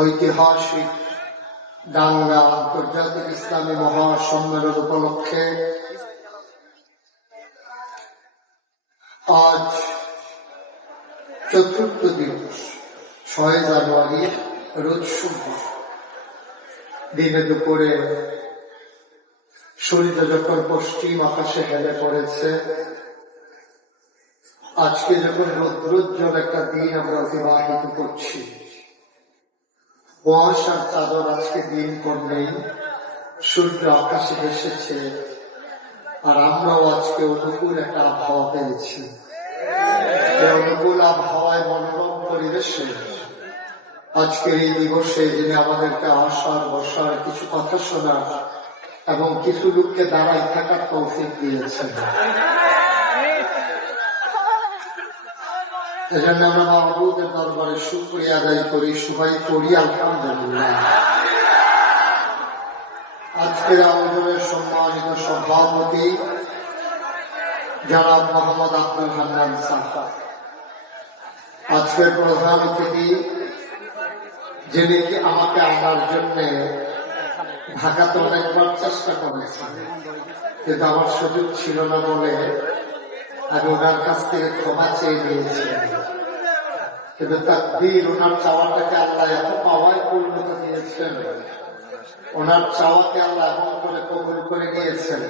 ঐতিহাসিক দাঙ্গা আন্তর্জাতিক ইসলামী মহাসম্মেলন উপলক্ষে আজ চতুর্থ দিবস 6 জানুয়ারি রোজ সোমবার দিনে দুপুরে সূর্য যখন পশ্চিম আকাশে হেলে পড়েছে, আজকে যখন রৌদ্রোজ্জ্বল একটা দিন আমরা অতিবাহিত করছি, কুয়াশার চাদর আজকে দিন পর নেই, সূর্য আকাশে ভেসেছে, আর আমরাও আজকে অনুকূল একটা আবহাওয়া পেয়েছি। এই অনুকূল আবহাওয়ায় মনোরম পরিবেশে আজকের এই দিবসে যিনি আমাদেরকে আসার বসার, কিছু কথা শোনার এবং কিছু লোককে দাঁড়াই থাকার তৌফিক দিয়েছেন, এজন্য আমরা মাহবুবের দরবারে শুকরিয়া আদায় করি, সবাই করি আলহামদুলিল্লাহ। আজকের আয়োজনের সম্মানিত সভাপতি জনাব মোহাম্মদ আব্দুল হান্নান সাহেব, আজকের প্রধান অতিথি যিনি আমাকে আনার জন্য ঢাকাতে অনেকবার চেষ্টা করেছেন, কিন্তু আমার সুযোগ ছিল না বলে আমি ওনার কাছ থেকে ক্ষমা চেয়ে নিয়েছিলাম, কিন্তু তাকদীর ওনার চাওয়াটাকে আল্লাহ এত পাওয়ায় পরিণত দিয়েছেন, ওনার চাওয়াকে আল্লাহ এমন করে কবুল করে নিয়েছেন,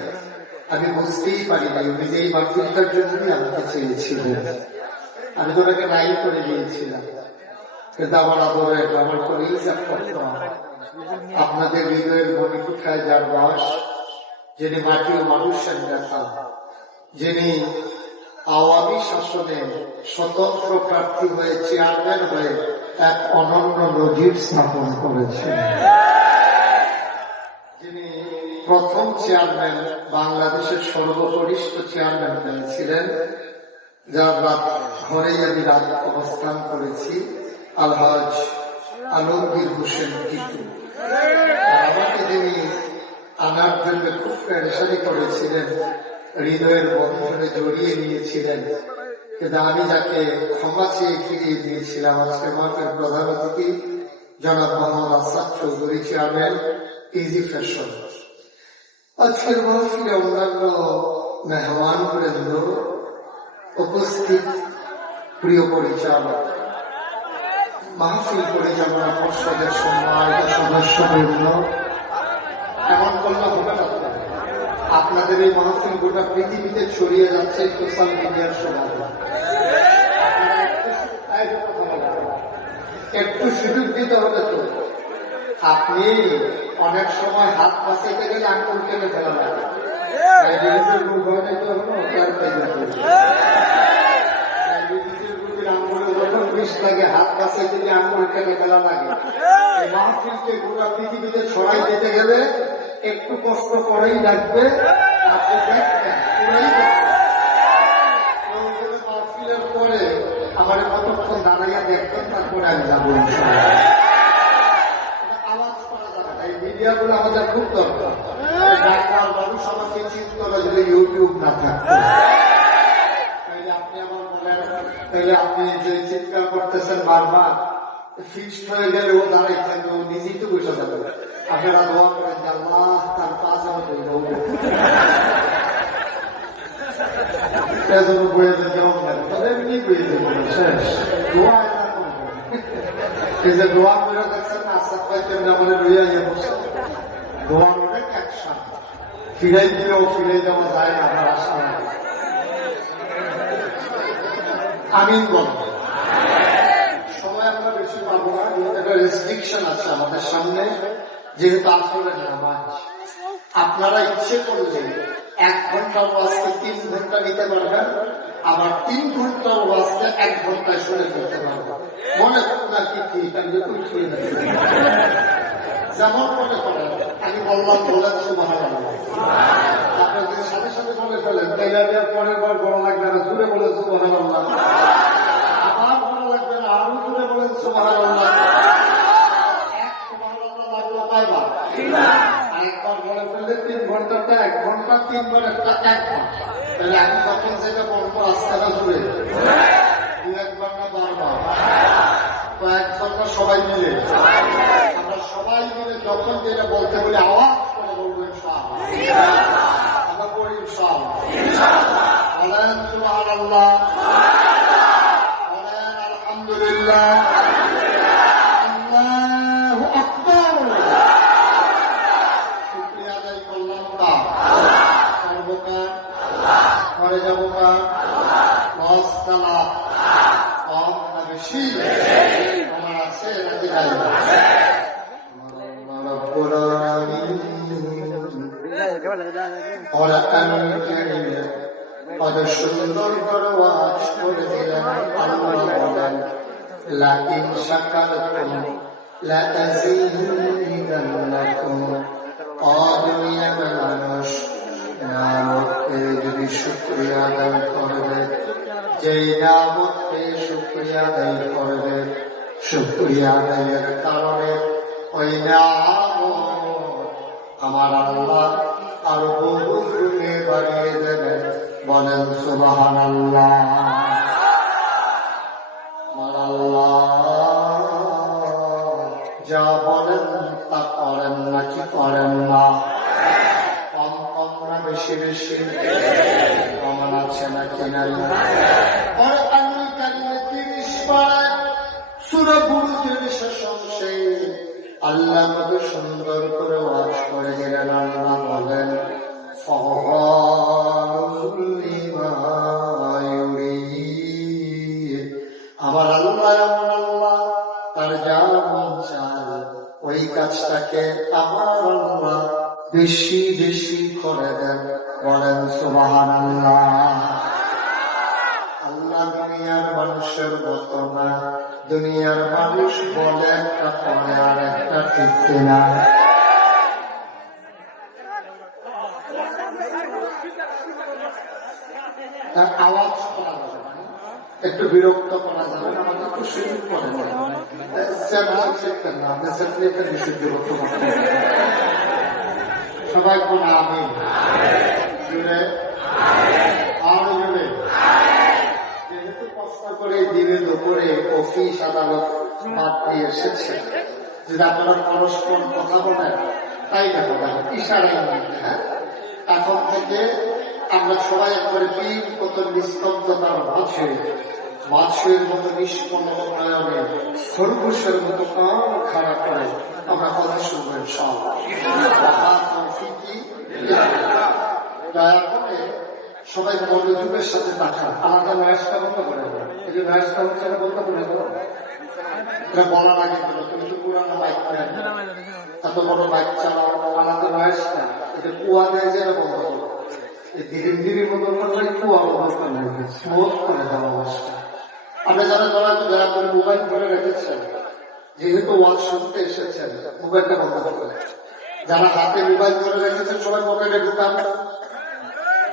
আমি বুঝতেই পারি নাই উনি যে এই মাতৃকার জন্যই আমাকে চেয়েছিলেন। আমি তো ওনাকে নাই করে দিয়েছিলাম, কিন্তু আমার আদরে আমার করেই আপনাদের হৃদয়ের মণিকুঠায় যার বাস, যিনি মাটি ও মানুষের নেতা, যিনি আওয়ামী শাসনে স্বতন্ত্র প্রার্থী হয়ে চেয়ারম্যান হয়ে এক অনন্য নজির স্থাপন করেছেন, যিনি প্রথম চেয়ারম্যান, বাংলাদেশের সর্বকনিষ্ঠ চেয়ারম্যান হয়েছিলেন, যার রাত ঘরেই আমি রাত অবস্থান করেছি, আলহাজ আলমগীর হোসেন টিটু। আমাকে যিনি আনার জন্য খুব পেরেশানি করেছিলেন, হৃদয়ের বন্ধনে জড়িয়ে নিয়েছিলেন, কিন্তু আমি যাকে ক্ষমা চেয়ে ফিরিয়ে দিয়েছিলাম, আজকে মাঠের প্রধান অতিথি জনাব Mohammad Asad Chowdhury, chairman easy fashion. আজকের মাহফিলে অন্যান্য মেহমান বৃন্দ, উপস্থিত প্রিয় পরিচালক, মাহফিল পরিচালনা পর্ষদের সম্মানিত সদস্যবৃন্দ, এমন করলে হবে না, আপনাদের এই মাহফিল গোটা পৃথিবীতে ছড়িয়ে যাচ্ছে সোশ্যাল মিডিয়ার সময়। একটু সুযোগ দিতে হবে তো। আপনি অনেক সময় হাত বাঁচাইতে গেলে আঙুল কেটে ফেলা লাগে, হাত বাঁচাইতে গেলে আঙুল কেটে ফেলা লাগে। এই মাহফিলকে গোটা পৃথিবীতে ছড়াই দিতে গেলে একটু কষ্ট করেই লাগবে। আপনি দেখবেন মাহফিলের পরে আমার কতক্ষণ দাঁড়াইয়া দেখবেন, তারপরে আমি যাবো। আওয়াজ করা যাবে না, এই মিডিয়াগুলো আমাদের খুব দরকার। ঢাকার মানুষ আমাকে চিন্তা করে যদি ইউটিউব না থাকতো, তাইলে আপনি আমার বলেন, তাইলে আপনি যে চিৎকার করতেছেন বারবার, ফিক্সড হয়ে গেলে ও দাঁড়াই থাকবে, ও নিজেই তো বসে যাবে। আপনারা দোয়া করেন যে আল্লাহ তার পাঁচ আমার বয়ে যেমন তাদের এমনি বয়ে দেবো শেষ। দোয়া এই যে দোয়া করে দেখছেন আসাদ ভাই কেমন আমাদের রইয়া বসে, দোয়ার অনেক অ্যাকশন, ফিরাই দিলেও ফিরে যাওয়া যায় না, আমার আশা আমিন বল। সময় আমরা বেশি পাবো না, একটা রেস্ট্রিকশন আছে আমাদের সামনে, যেহেতু আসলে নামাজ। আপনারা ইচ্ছে করলে 1 ঘন্টার ওয়াজকে 3 ঘন্টা নিতে পারবেন, আবার 3 ঘন্টার ওয়াজকে 1 ঘন্টায় শুনে ফেলতে পারবেন। মনে করুন আর কি ঠিক, আমি যেমন মনে করেন। আমি বললাম বলেন সুবহানাল্লাহ, আপনার যদি সাথে সাথে বলে ফেলেন তাইলে পরের বার বড় লাগবে না, জুড়ে বলেন সুবহানাল্লাহ। আবার ভালো লাগবে না, আরো জুড়ে বলেন সুবহানাল্লাহ। আরেকবার বলে ফেললে 3 ঘন্টাটা 1 ঘন্টা, 3 বার একটা 1 ঘন্টা। তাহলে আমি তখন যেটা বলবো রাস্তাটা জুড়ে 2-1 বার না বারবার, কয়েক ঘন্টা সবাই মিলে যখন যেটা বলতে বলি আওয়াজ করে বলবো ইনশাআল্লাহ। আমরা বলি ইনশাআল্লাহ। বলেন সুবহানাল্লাহ, বলেন আলহামদুলিল্লাহ, আল্লাহু আকবার। শুকরিয়া আদায় করলাম কার? সর্বকার ঘরে যাবো কার? লসকালা কম না বেশি? আমার আছে নাকি নাই? কত সুন্দর করে ওয়াজ করে দিলেন। আল্লাহ বলেন লাকিন শাকারতুম লাযাযীদান্নাকুম। দুনিয়ার মানুষ নামতে যদি শুকরিয়া আদায় করবে, যেই নামতে শুকরিয়া আদায় করবে, শুকরিয়া আদায়ের কারণে ওই নাম আমার আল্লাহ আরো বহু গুণে বাড়িয়ে দেবেন। বলেন সুবহানাল্লাহ। আমার আল্লাহ যা বলেন তা করেন নাকি করেন না? কম কম না বেশি বেশি? কমন আছে নাকি নাই? পরে আমি কালিমে 30 বার সূরা বুরুজের শেষ অংশে আল্লাহ কত সুন্দর করে ওয়াজ করে দিলেন। আল্লাহ বলেন আমার আল্লাহ এমন আল্লাহ, তার যা মন চায় ওই কাজটাকে আমার আল্লাহ বেশি বেশি করে দেন। বলেন সুবহানাল্লাহ। আল্লাহ দুনিয়ার মানুষের মতো না। দুনিয়ার মানুষ বলে একটা পরে আর একটা ঠিক কিনা? আওয়াজ করা যাবে না, একটু বিরক্ত করা যাবে না, আমাকে একটু সুযোগ করে না। সবাই কোন আমি জুড়ে আরো জুড়ে। যেহেতু কষ্ট করে দিনের দুপুরে অফিস আদালত বাদ দিয়ে এসেছে, যদি আপনারা পরস্পর কথা বলেন তাই দেখা যাবে ইশারায় মধ্যে। হ্যাঁ, এখন থেকে আমরা সবাই একবারে তিন কত নিস্তব্ধতার মাঝে মাছের মতো নিষ্পন্ন নয়নে খরগোশের মতো কান খাড়া করে আমরা কথা শুনবেন। দয়া করে সবাই মনোযোগের সাথে তাকান। আলাদা নয়েসটা বন্ধ করে দেবেন। এই যে নয়েসটা হচ্ছে বন্ধ করে দেবেন। এটা বলার আগে বলো, তুমি তো পুরানো বাইক নেন, এত বড় বাইক চালাও, আলাদা নয়েসটা এটা কুয়া দেয় যে বন্ধ করো। ধীরে ধীরে বন্ধ করলে কুয়া বন্ধ করে স্মুথ করে দেওয়া অবস্থা। আপনি যারা দয়া করে মোবাইল ধরে রেখেছেন, যেহেতু ওয়াজ শুনতে এসেছেন, মোবাইলটা বন্ধ করবেন। যারা হাতে মোবাইল ধরে রেখেছেন সবাই মোবাইলে ঢুকান।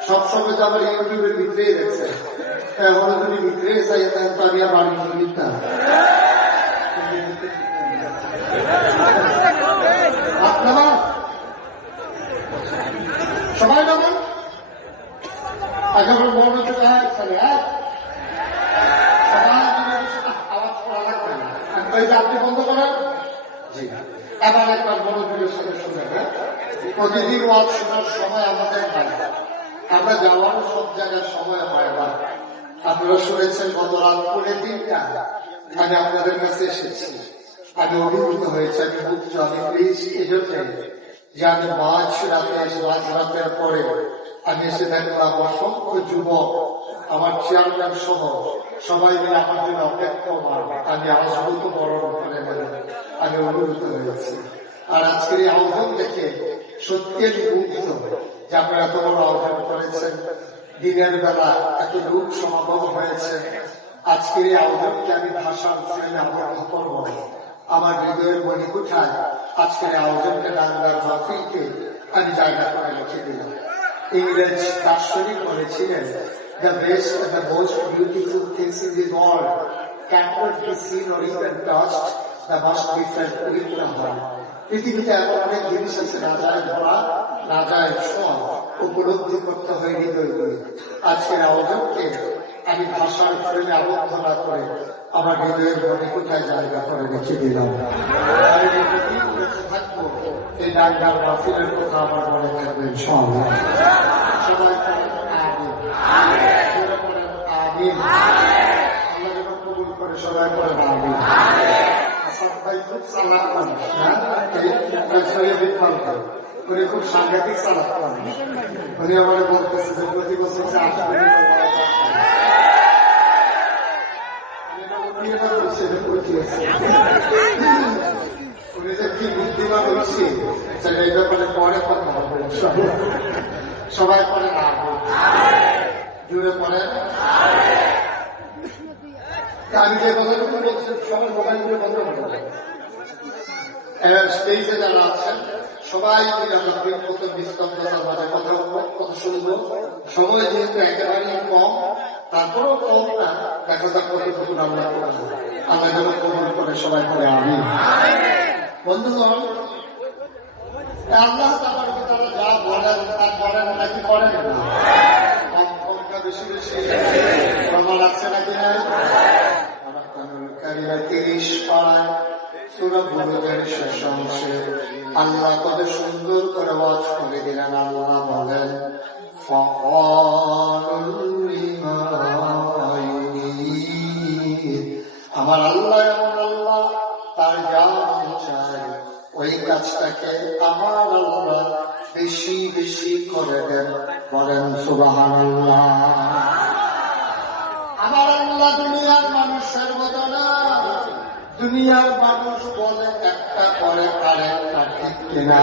সবসময় তো আমার ইউটিউবের ভিতরেই দেখছেন, এখন যদি ভিতরে চাই তো আমি আর বাড়ি দিতাম। সবাই নামান এখন মনোযোগ আপনি বন্ধ করেন। জি, এবার একবার মনোযোগের সাথে শুনে। প্রতিদিন ওয়াজ শোনার সময় আমাদের হয়, আমরা যাওয়ার সব জায়গায় সময় হয় না। আপনারা শুনেছেন গত রাত 3:30 আমি আপনাদের কাছে এসেছি। আমি অভিভূত হয়েছি, আমি মুক্ত, আমি পেয়েছি এই জন্য যে আমি মাঝ রাতের পরে আমি এসে দেখলাম অসংখ্য যুবক আমার চেয়ারম্যান সহ সবাই মিলে আমার জন্য অপেক্ষমান। আমি আসবো তো বরণ করে নেব, আমি অভিভূত হয়েছি। আর আজকের এই আহ্বান দেখে সত্যি আমি মুগ্ধ যে আপনারা এত বড় আহ্বান করেছেন। দিনের বেলা এত লোক সমাগম হয়েছে। আজকের এই আহ্বানকে আমি ভাষার ফ্রেমে আবদ্ধ করবো না। আমার হৃদয়ের মণিকুঠায় আজকের আয়োজনকে বাংলার মাহফিলকে আমি জায়গা করে লিখে দিলাম। ইংরেজ দার্শনিক বলেছিলেন, the best and the most beautiful things in the world cannot be seen or even touched, they must be felt with the heart. পৃথিবীতে এমন অনেক জিনিস আছে না যায় ধরা, না যায় সব উপলব্ধি করতে হয় হৃদয় করে। আজকের আয়োজনকে আমি ভাষার ফ্রেমে আবদ্ধ না করে আমার হৃদয়ের মনে কোথায় জায়গা করে রেখে দিলাম। আমি থাকবো ডাঙ্গার বাসিলের কথা আবার মনে থাকবে ইনশাআল্লাহ। সবাই পড়েন আমিন। জোরে পড়েন আমিন। আল্লাহ যেন কবুল করে, সবাই পড়েন আমিন। আসাদ ভাই খুব চালাক মানুষ, উনি খুব সাংঘাতিক চালাক মানুষ। উনি আমার বলতেছে যে প্রতি বছর যে উনি যে কি বুদ্ধিমান হচ্ছে সেটা এই ব্যাপারে পরে কথা হবে। সবাই পড়ে না জুড়ে পড়ে। আমি যে কথাটুকু বলছি সবাই মোবাইলগুলো বন্ধ করে স্টেজে যারা আছেন সবাই নিস্তব্ধতার মাঝে কথা শুনবো। সময় যেহেতু একেবারেই কম, তারপরেও কম না, দেখা যাক কতটুকু আমরা করবো। আল্লাহ যেন কবুল করে, সবাই করে আমিন। বন্ধুগণ, আল্লাহ তাআলা যা বলেন তা করেন নাকি করেন না? কমটা বেশি বেশি প্রমাণ আছে নাকি না? 30 পাড়ায় সূরা বুরুজের শেষ অংশে আল্লাহ কত সুন্দর করে ওয়াজ করে দিলেন। আল্লাহ বলেন, আমার আল্লাহ এমন আল্লাহ, তার যা চায় ওই কাজটাকে আমার আল্লাহ বেশি বেশি করে দেন। বলেন সুবহানাল্লাহ। আমার আল্লাহ দুনিয়ার মানুষের মতো না। দুনিয়ার মানুষ বলে একটা করে আরেকটা, ঠিক কিনা?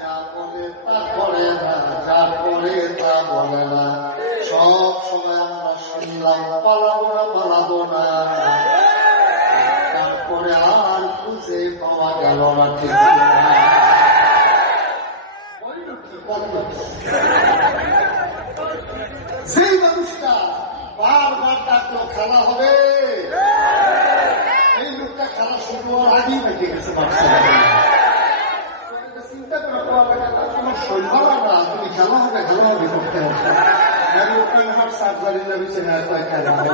যা বলে তা করে না, যা করে তা বলে না। সব সময় আমরা শুনলাম পালাবো না, তারপরে আর খুঁজে পাওয়া গেল না, ঠিক কিনা? সেই মানুষটা বারবার ডাকলো খেলা হবে, এই লোকটা খেলা শুরু হওয়ার আগেই বেঁচে গেছে। চিন্তা করে তোমার শরীর ভালো না, তুমি খেলা হবে করতে হবে। সার্জারি লাগছে না, খেলা হবে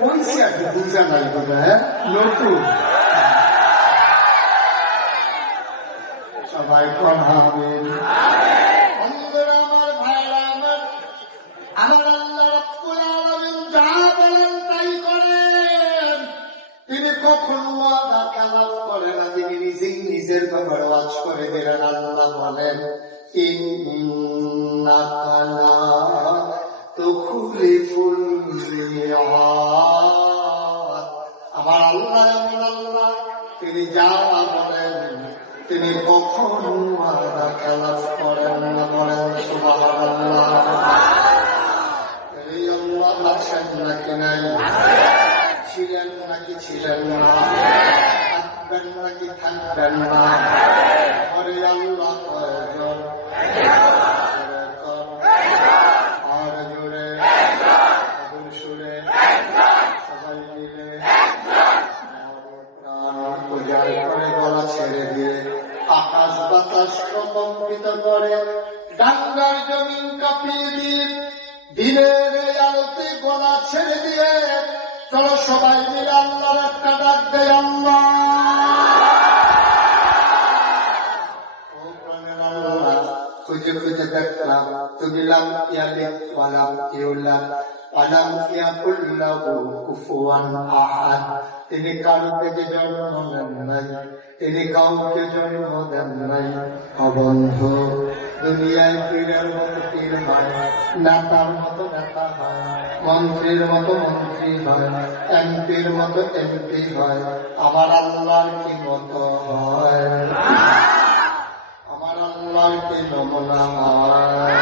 বলছি আর কি, বুঝা লাগবে। হ্যাঁ, নতুন সবাই পড়াবেন। আমার ভাইরা, আমার আল্লাহ রাব্বুল আলামিন যা বলেন তাই করেন। তিনি কখনো ওয়াদা খেলাফ করেন না, তিনি নিজেই নিজের ব্যাপারে ওয়াজ করে দিলেন। আল্লাহ বলেন, ইন্নাকা লা তুখলিফুল মিআদ। আমার আল্লাহ এমন আল্লাহ, তিনি যা বলেন তিনি কখনো ওয়াদা খেলাফ করেন না। বলেন সুবহানাল্লাহ। এই আল্লাহ আছেন নাকি নাই? ছিলেন নাকি ছিলেন না? থাকবেন নাকি থাকবেন না? আরে আল্লাহ কয়জন? আর জোরে সুরে সবাই মিলে পূজার করে গলা ছেড়ে দিয়ে আকাশ বাতাস প্রকম্পিত করে, ডাঙ্গার জমিন কাঁপিয়ে দিয়ে, দিনের এই আলোতে গলা ছেড়ে দিয়ে চলো সবাই মিলে আল্লাহর একটা ডাক দেয়, আল্লাহ। ও প্রাণের আল্লাহ, খুঁজে খুঁজে দেখলাম তুমি লাম ইয়ালিদ ওয়া লাম ইউলাদ ওয়া লাম ইয়াকুল লাহু কুফুয়ান আহাদ। তিনি কারো থেকে জন্ম নেন নাই, তিনি কাউকে জন্ম দেন নাই। অবন্ধু, দুনিয়ায় পীরের মতো পীর হয়, নেতার মতো নেতা হয়, মন্ত্রীর মতো মন্ত্রী হয়, এমপির মতো এমপি হয়। আমার আল্লাহর কি মতো হয়? আমার আল্লাহর কি নমুনা হয়?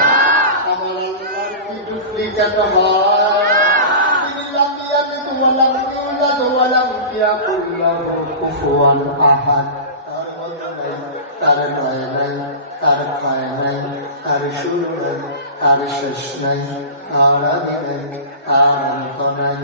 আমার আল্লাহর কি ডুপ্লিকেট হয়? তিনি লাম ইয়ালিদ ওয়া লাম ইউলাদ ওয়া লাম ইয়াকুল লাহু কুফুয়ান আহাদ। তার মতো নাই, তার নয় নাই, তার ক্ষয় নাই, তার শুরু নাই, তার শেষ নাই, তার আদি নাই, তার অন্ত নাই।